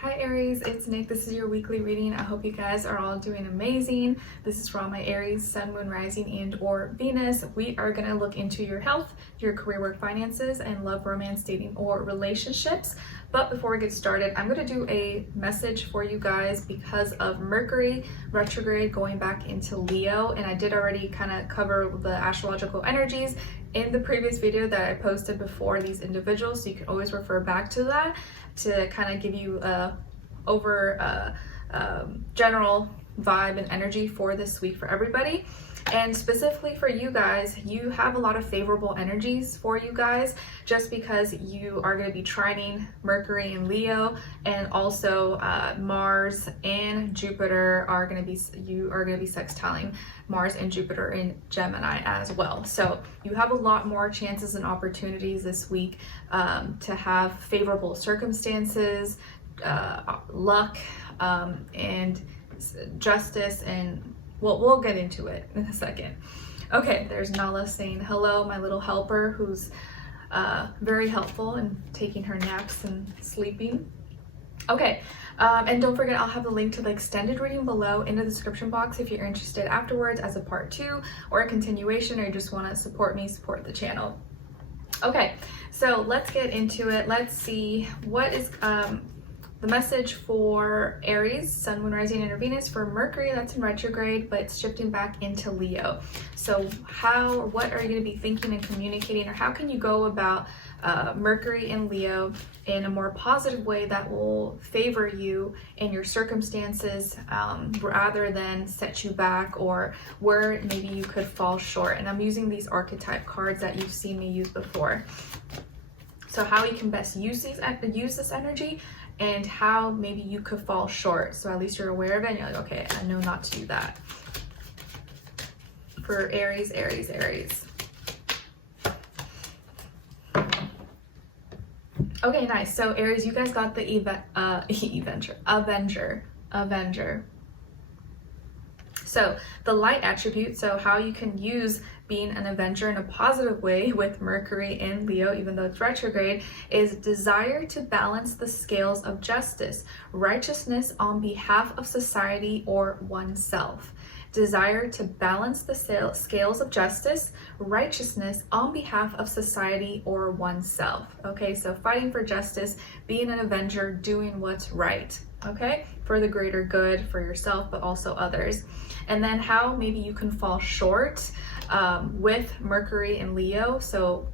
Hi Aries, it's Nick. This is your weekly reading. I hope you guys are all doing amazing. This is for all my Aries, Sun, Moon, Rising, and or Venus. We are going to look into your health, your career, work, finances, and love, romance, dating, or relationships. But before we get started, I'm going to do a message for you guys because of Mercury retrograde going back into Leo. And I did already kind of cover the astrological energies in the previous video that I posted before these individuals. So you can always refer back to that to kind of give you a general vibe and energy for this week for everybody. And specifically for you guys, you have a lot of favorable energies for you guys just because you are going to be trining Mercury and Leo, and also Mars and Jupiter are going to be, you are going to be sextiling Mars and Jupiter in Gemini as well. So you have a lot more chances and opportunities this week to have favorable circumstances, luck, and justice, and we'll get into it in a second. Okay, there's Nala saying hello, my little helper, who's very helpful in taking her naps and sleeping. Okay, and don't forget, I'll have the link to the extended reading below in the description box if you're interested afterwards as a part 2 or a continuation, or you just want to support me, support the channel. Okay, so let's get into it. Let's see what is the message for Aries, Sun, Moon, Rising, and Venus for Mercury. That's in retrograde, but it's shifting back into Leo. So what are you going to be thinking and communicating, or how can you go about Mercury and Leo in a more positive way that will favor you in your circumstances rather than set you back, or where maybe you could fall short? And I'm using these archetype cards that you've seen me use before. So how you can best use this energy, and how maybe you could fall short. So at least you're aware of it and you're like, okay, I know not to do that. For Aries, Aries, Aries. Okay, nice. So Aries, you guys got the Avenger. So the light attribute, so how you can use being an Avenger in a positive way with Mercury in Leo, even though it's retrograde, is desire to balance the scales of justice, righteousness on behalf of society or oneself. Desire to balance the scales of justice, righteousness on behalf of society or oneself. Okay, so fighting for justice, being an Avenger, doing what's right, okay, for the greater good, for yourself, but also others. And then how maybe you can fall short with Mercury and Leo, so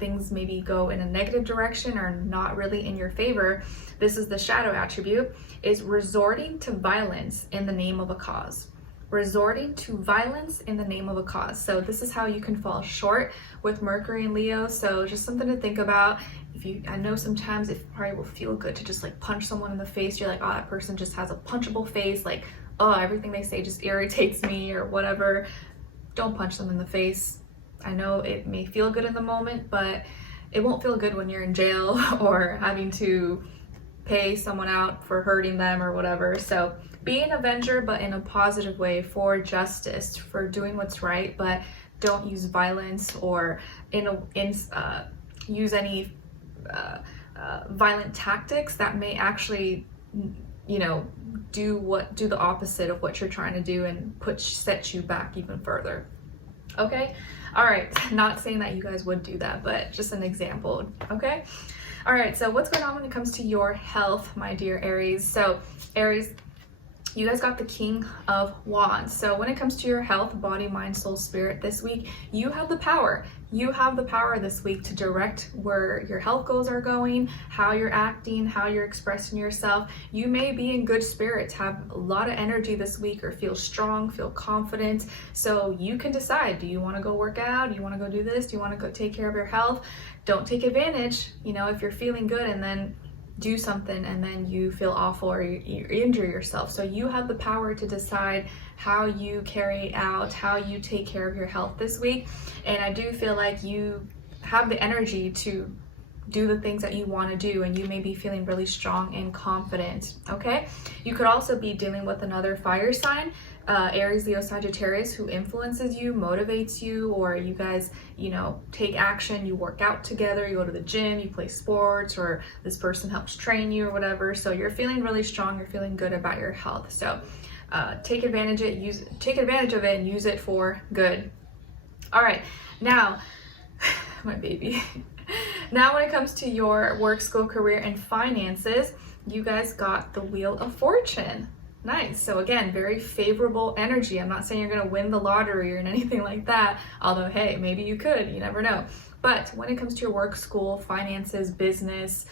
things maybe go in a negative direction or not really in your favor. This is the shadow attribute, is resorting to violence in the name of a cause. Resorting to violence in the name of a cause. So this is how you can fall short with Mercury and Leo. So just something to think about. I know sometimes it probably will feel good to just like punch someone in the face. You're like, oh, that person just has a punchable face. Like, oh, everything they say just irritates me or whatever. Don't punch them in the face. I know it may feel good in the moment, but it won't feel good when you're in jail or having to pay someone out for hurting them or whatever. So be an Avenger, but in a positive way, for justice, for doing what's right, but don't use violence or use any violent tactics that may actually, do the opposite of what you're trying to do and set you back even further. Okay, all right, not saying that you guys would do that, but just an example. Okay, all right, so what's going on when it comes to your health, my dear Aries? So Aries, you guys got the King of Wands. So when it comes to your health, body, mind, soul, spirit, this week, you have the power. You have the power this week to direct where your health goals are going, how you're acting, how you're expressing yourself. You may be in good spirits, have a lot of energy this week, or feel strong, feel confident. So you can decide, do you want to go work out? Do you want to go do this? Do you want to go take care of your health? Don't take advantage, if you're feeling good and then do something and then you feel awful or you injure yourself. So you have the power to decide how you carry out, how you take care of your health this week. And I do feel like you have the energy to do the things that you want to do, and you may be feeling really strong and confident. Okay, you could also be dealing with another fire sign, Aries, Leo, Sagittarius, who influences you, motivates you, or you guys, you know, take action, you work out together, you go to the gym, you play sports, or this person helps train you or whatever. So you're feeling really strong, you're feeling good about your health. So take advantage of it and use it for good. All right, now, my baby. Now when it comes to your work, school, career, and finances, you guys got the Wheel of Fortune. Nice. So again, very favorable energy. I'm not saying you're going to win the lottery or anything like that, although hey, maybe you could, you never know. But when it comes to your work, school, finances, business,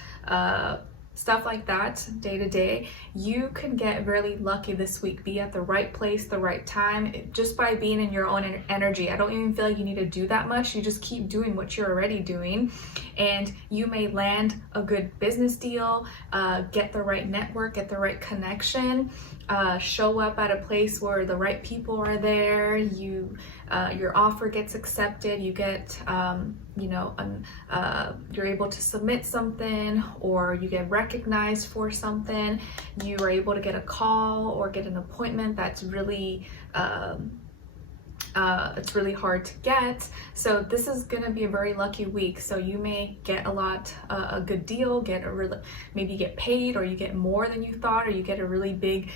stuff like that, day to day, you can get really lucky this week. Be at the right place, the right time, just by being in your own energy. I don't even feel like you need to do that much. You just keep doing what you're already doing, and you may land a good business deal, get the right network, get the right connection, show up at a place where the right people are there. Your offer gets accepted. You get, you're able to submit something, or you get recognized for something. You are able to get a call or get an appointment that's really it's really hard to get. So this is going to be a very lucky week. So you may get a good deal, maybe get paid, or you get more than you thought, or you get a really big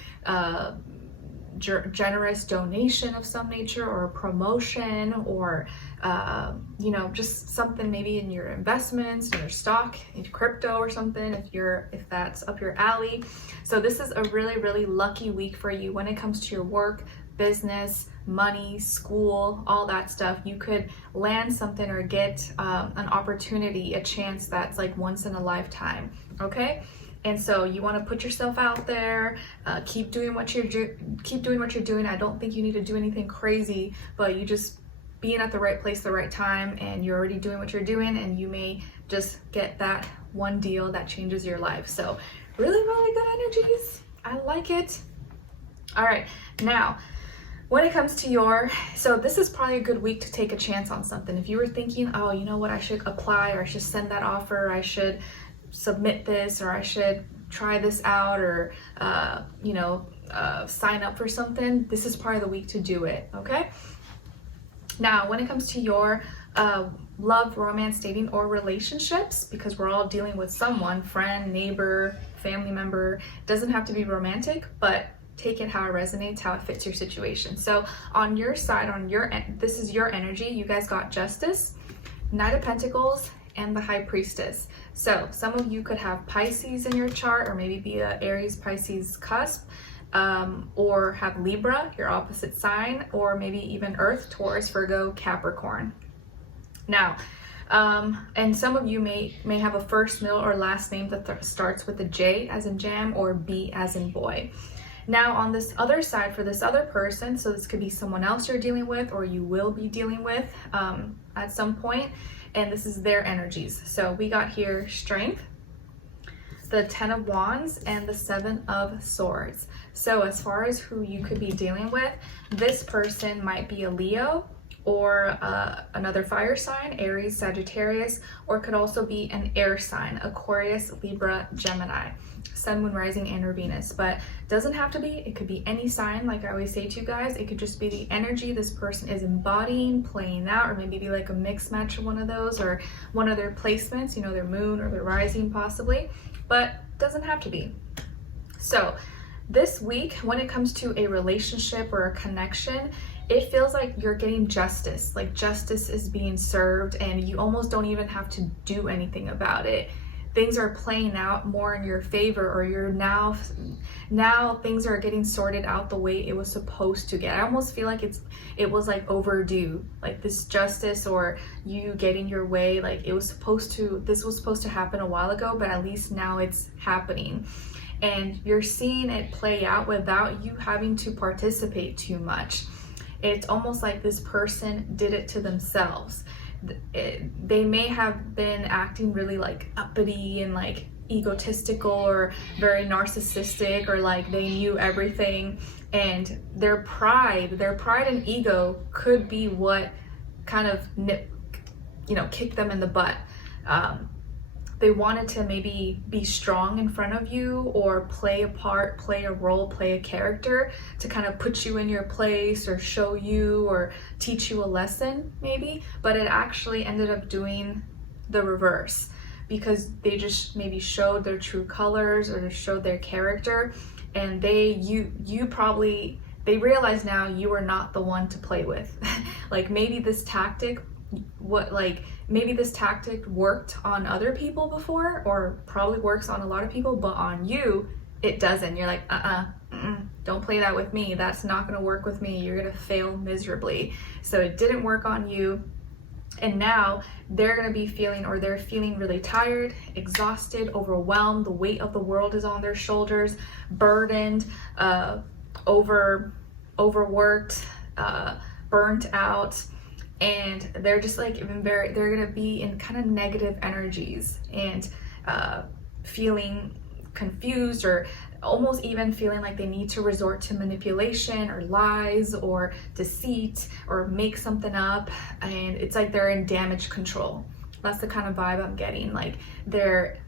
generous donation of some nature, or a promotion, or just something maybe in your investments, in your stock, in crypto or something, if that's up your alley. So this is a really, really lucky week for you when it comes to your work, business, money, school, all that stuff. You could land something or get an opportunity, a chance that's like once in a lifetime. Okay. And so you want to put yourself out there, keep doing what you're doing. I don't think you need to do anything crazy, but you just being at the right place, the right time, and you're already doing what you're doing, and you may just get that one deal that changes your life. So really, really good energies. I like it. All right, now when it comes to so this is probably a good week to take a chance on something. If you were thinking, oh, you know what, I should apply, or I should send that offer, or I should submit this, or I should try this out, or sign up for something, this is probably the week to do it. Okay, now when it comes to your love, romance, dating, or relationships, because we're all dealing with someone, friend, neighbor, family member, it doesn't have to be romantic, but take it how it resonates, how it fits your situation. So on your side, this is your energy, you guys got Justice, Knight of Pentacles, and the High Priestess. So some of you could have Pisces in your chart, or maybe be a Aries Pisces cusp, or have Libra, your opposite sign, or maybe even Earth, Taurus, Virgo, Capricorn. Now, and some of you may have a first, middle, or last name that starts with a J as in jam, or B as in boy. Now on this other side, for this other person, so this could be someone else you're dealing with, or you will be dealing with at some point, and this is their energies. So we got here Strength, the 10 of Wands, and the 7 of Swords. So as far as who you could be dealing with, this person might be a Leo, or another fire sign, Aries, Sagittarius, or could also be an air sign, Aquarius, Libra, Gemini, Sun, Moon, Rising, and or Venus. But doesn't have to be, it could be any sign. Like I always say to you guys, it could just be the energy this person is embodying, playing out, or maybe be like a mix match of one of those, or one of their placements, their moon or their rising possibly, but doesn't have to be. So this week, when it comes to a relationship or a connection, it feels like you're getting justice, like justice is being served, and you almost don't even have to do anything about it. Things are playing out more in your favor, or you're now things are getting sorted out the way it was supposed to get. I almost feel like it was like overdue, like this justice, or you getting your way, like this was supposed to happen a while ago, but at least now it's happening. And you're seeing it play out without you having to participate too much. It's almost like this person did it to themselves. They may have been acting really like uppity and like egotistical, or very narcissistic, or like they knew everything, and their pride and ego could be what kind of kicked them in the butt. they wanted to maybe be strong in front of you or play a part, play a role, play a character to kind of put you in your place or show you or teach you a lesson maybe, but it actually ended up doing the reverse, because they just maybe showed their true colors or showed their character, and they realize now you are not the one to play with. Like maybe this tactic worked on other people before, or probably works on a lot of people, but on you it doesn't. You're like, don't play that with me. That's not going to work with me. You're going to fail miserably. So it didn't work on you. And now they're going to be feeling, or they're feeling really tired, exhausted, overwhelmed. The weight of the world is on their shoulders, burdened, overworked, burnt out. And they're just like they're going to be in kind of negative energies and feeling confused, or almost even feeling like they need to resort to manipulation or lies or deceit or make something up. And it's like they're in damage control. That's the kind of vibe I'm getting. Like their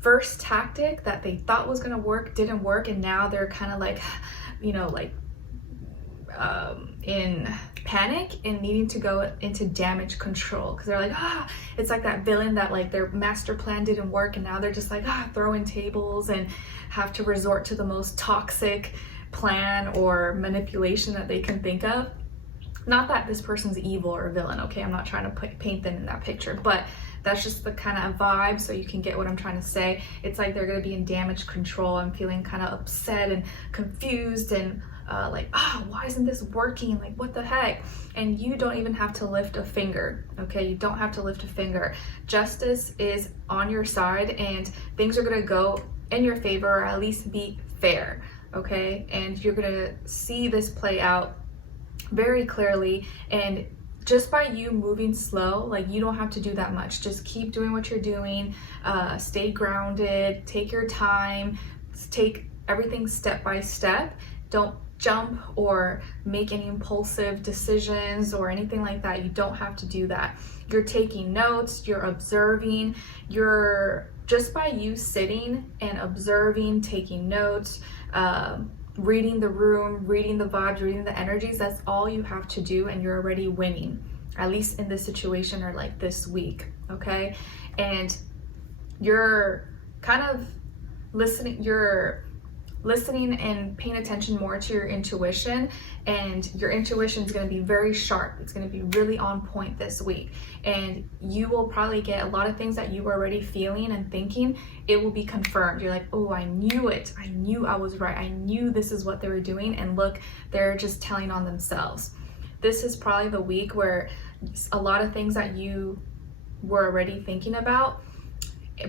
first tactic that they thought was going to work didn't work, and now they're kind of like, in panic and needing to go into damage control, because they're like, it's like that villain that like their master plan didn't work, and now they're just like throwing tables and have to resort to the most toxic plan or manipulation that they can think of. Not that this person's evil or a villain, okay? I'm not trying to paint them in that picture, but that's just the kind of vibe, so you can get what I'm trying to say. It's like they're going to be in damage control. I'm feeling kind of upset and confused and why isn't this working? Like, what the heck? And you don't even have to lift a finger, okay? You don't have to lift a finger. Justice is on your side, and things are going to go in your favor, or at least be fair, okay? And you're going to see this play out very clearly. And just by you moving slow, like, you don't have to do that much. Just keep doing what you're doing. Stay grounded, take your time, take everything step by step. Don't jump or make any impulsive decisions or anything like that. You don't have to do that. You're taking notes, you're observing, just by you sitting and observing, taking notes, reading the room, reading the vibes, reading the energies, that's all you have to do, and you're already winning, at least in this situation or like this week, okay? And you're kind of listening and paying attention more to your intuition, and your intuition is going to be very sharp. It's going to be really on point this week, and you will probably get a lot of things that you were already feeling and thinking. It will be confirmed. You're like, oh, I knew it. I knew I was right. I knew this is what they were doing, and look, they're just telling on themselves. This is probably the week where a lot of things that you were already thinking about,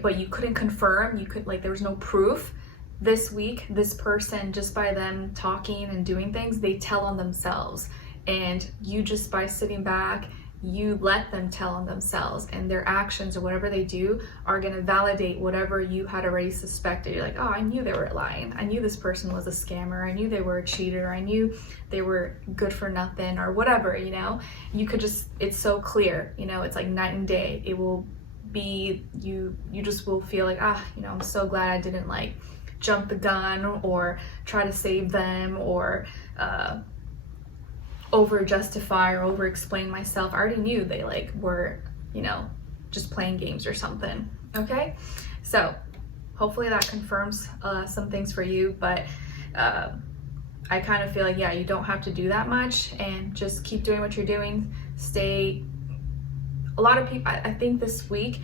but you couldn't confirm, there was no proof. This week, this person, just by them talking and doing things, they tell on themselves. And you, just by sitting back, you let them tell on themselves, and their actions or whatever they do are going to validate whatever you had already suspected. You're like, oh, I knew they were lying. I knew this person was a scammer. I knew they were a cheater. I knew they were good for nothing, or whatever, You could just, it's so clear, it's like night and day. It will be, you just will feel like, I'm so glad I didn't jump the gun or try to save them or over justify or over explain myself. I already knew they were just playing games or something. Okay, so hopefully that confirms some things for you, but I kind of feel like, you don't have to do that much, and just keep doing what you're doing. A lot of people, I think this week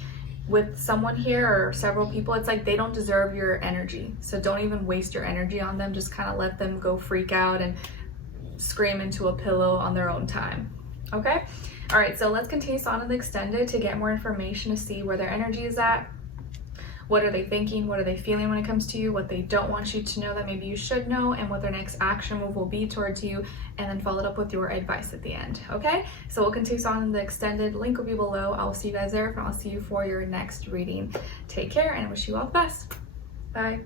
with someone here or several people, it's like they don't deserve your energy. So don't even waste your energy on them. Just kind of let them go freak out and scream into a pillow on their own time. Okay? All right, so let's continue on in the extended to get more information, to see where their energy is at. What are they thinking? What are they feeling when it comes to you? What they don't want you to know that maybe you should know, and what their next action move will be towards you, and then followed up with your advice at the end. Okay, so we'll continue on in the extended. Link will be below. I will see you guys there, and I'll see you for your next reading. Take care, and I wish you all the best. Bye.